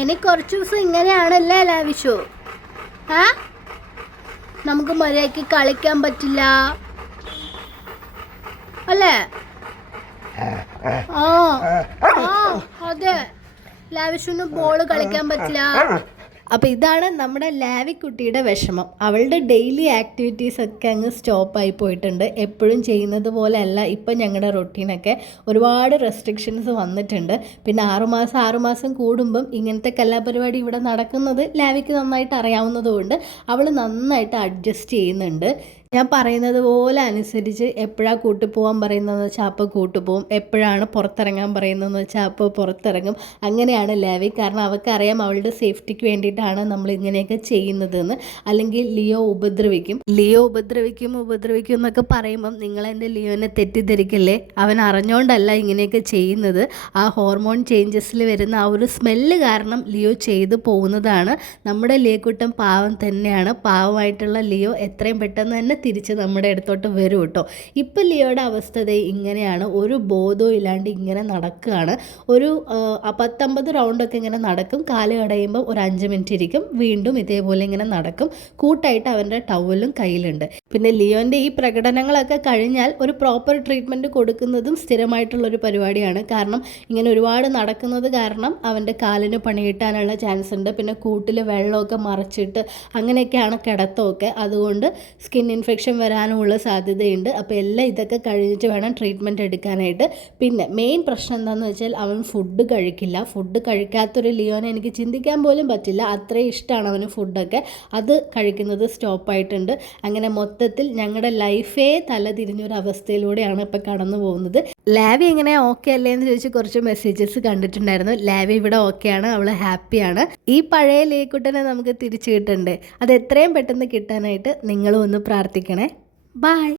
ഇനി കുറച്ച് ദിവസം ഇങ്ങനെയാണല്ലേ ലാവിഷു? ആ നമുക്ക് മര്യാദയ്ക്ക് കളിക്കാൻ പറ്റില്ല അല്ലേ? ആ ആ അതെ, ലാവിഷുന് ബോള് കളിക്കാൻ പറ്റില്ല. അപ്പോൾ ഇതാണ് നമ്മുടെ ലാവിക്കുട്ടിയുടെ വിഷമം. അവളുടെ ഡെയിലി ആക്ടിവിറ്റീസ് ഒക്കെ അങ്ങ് സ്റ്റോപ്പായി പോയിട്ടുണ്ട്. എപ്പോഴും ചെയ്യുന്നത് പോലെ അല്ല ഇപ്പം ഞങ്ങളുടെ റൊട്ടീനൊക്കെ. ഒരുപാട് റെസ്ട്രിക്ഷൻസ് വന്നിട്ടുണ്ട്. പിന്നെ ആറുമാസം കൂടുമ്പം ഇങ്ങനത്തെ കലാപരിപാടി ഇവിടെ നടക്കുന്നത് ലാവിക്ക് നന്നായിട്ട് അറിയാവുന്നതുകൊണ്ട് അവൾ നന്നായിട്ട് അഡ്ജസ്റ്റ് ചെയ്യുന്നുണ്ട്. ഞാൻ പറയുന്നത് പോലെ അനുസരിച്ച് എപ്പോഴാണ് കൂട്ടിപ്പോകാൻ പറയുന്നതെന്ന് വെച്ചാൽ അപ്പോൾ കൂട്ടിപ്പോവും, എപ്പോഴാണ് പുറത്തിറങ്ങാൻ പറയുന്നതെന്ന് വെച്ചാൽ അപ്പോൾ പുറത്തിറങ്ങും. അങ്ങനെയാണ് ലാവി. കാരണം അവൾക്കറിയാം അവളുടെ സേഫ്റ്റിക്ക് വേണ്ടിയിട്ടാണ് നമ്മൾ ഇങ്ങനെയൊക്കെ ചെയ്യുന്നതെന്ന്. അല്ലെങ്കിൽ ലിയോ ഉപദ്രവിക്കും എന്നൊക്കെ പറയുമ്പം നിങ്ങളെൻ്റെ ലിയോനെ തെറ്റിദ്ധരിക്കല്ലേ. അവൻ അറിഞ്ഞുകൊണ്ടല്ല ഇങ്ങനെയൊക്കെ ചെയ്യുന്നത്. ആ ഹോർമോൺ ചേഞ്ചസിൽ വരുന്ന ആ ഒരു സ്മെല്ല് കാരണം ലിയോ ചെയ്തു പോകുന്നതാണ്. നമ്മുടെ ലിയോക്കുട്ടൻ പാവം തന്നെയാണ്. പാവമായിട്ടുള്ള ലിയോ എത്രയും പെട്ടെന്ന് തന്നെ തിരിച്ച് നമ്മുടെ അടുത്തോട്ട് വരും കേട്ടോ. ഇപ്പം ലിയോയുടെ അവസ്ഥ ഇങ്ങനെയാണ്. ഒരു ബോധവും ഇല്ലാണ്ട് ഇങ്ങനെ നടക്കുകയാണ്. ഒരു 10-50 റൗണ്ടൊക്കെ ഇങ്ങനെ നടക്കും. കാല് കടയുമ്പോൾ ഒരു 5 മിനിറ്റ് ഇരിക്കും, വീണ്ടും ഇതേപോലെ ഇങ്ങനെ നടക്കും. കൂട്ടായിട്ട് അവൻ്റെ ടവലും കയ്യിലുണ്ട്. പിന്നെ ലിയോൻ്റെ ഈ പ്രകടനങ്ങളൊക്കെ കഴിഞ്ഞാൽ ഒരു പ്രോപ്പർ ട്രീറ്റ്മെൻറ്റ് കൊടുക്കുന്നതും സ്ഥിരമായിട്ടുള്ളൊരു പരിപാടിയാണ്. കാരണം ഇങ്ങനെ ഒരുപാട് നടക്കുന്നത് കാരണം അവൻ്റെ കാലിന് പണി കിട്ടാനുള്ള ചാൻസ് ഉണ്ട്. പിന്നെ കൂട്ടിൽ വെള്ളമൊക്കെ മറച്ചിട്ട് അങ്ങനെയൊക്കെയാണ് കിടത്തമൊക്കെ. അതുകൊണ്ട് സ്കിൻ ഇൻഫെക്ഷൻ വരാനുമുള്ള സാധ്യതയുണ്ട്. അപ്പോൾ എല്ലാം ഇതൊക്കെ കഴിഞ്ഞിട്ട് വേണം ട്രീറ്റ്മെൻറ്റ് എടുക്കാനായിട്ട്. പിന്നെ മെയിൻ പ്രശ്നം എന്താണെന്ന് വെച്ചാൽ അവൻ ഫുഡ് കഴിക്കില്ല. ഫുഡ് കഴിക്കാത്തൊരു ലിയോനെ എനിക്ക് ചിന്തിക്കാൻ പോലും പറ്റില്ല. അത്രയും ഇഷ്ടമാണ് അവന് ഫുഡൊക്കെ. അത് കഴിക്കുന്നത് സ്റ്റോപ്പായിട്ടുണ്ട്. അങ്ങനെ മൊത്തത്തിൽ ഞങ്ങളുടെ ലൈഫേ തല തിരിഞ്ഞൊരവസ്ഥയിലൂടെയാണ് ഇപ്പോൾ കടന്നു പോകുന്നത്. ലാവി എങ്ങനെ ഓക്കെ അല്ലേ എന്ന് ചോദിച്ച് കുറച്ച് മെസ്സേജസ് കണ്ടിട്ടുണ്ടായിരുന്നു. ലാവി ഇവിടെ ഓക്കെയാണ്, അവൾ ഹാപ്പിയാണ്. ഈ പഴയ ലേക്കുട്ടനെ നമുക്ക് തിരിച്ചു കിട്ടണ്ടേ. അത് എത്രയും പെട്ടെന്ന് കിട്ടാനായിട്ട് നിങ്ങളും ഒന്ന് പ്രാർത്ഥിക്കണേ. ബൈ.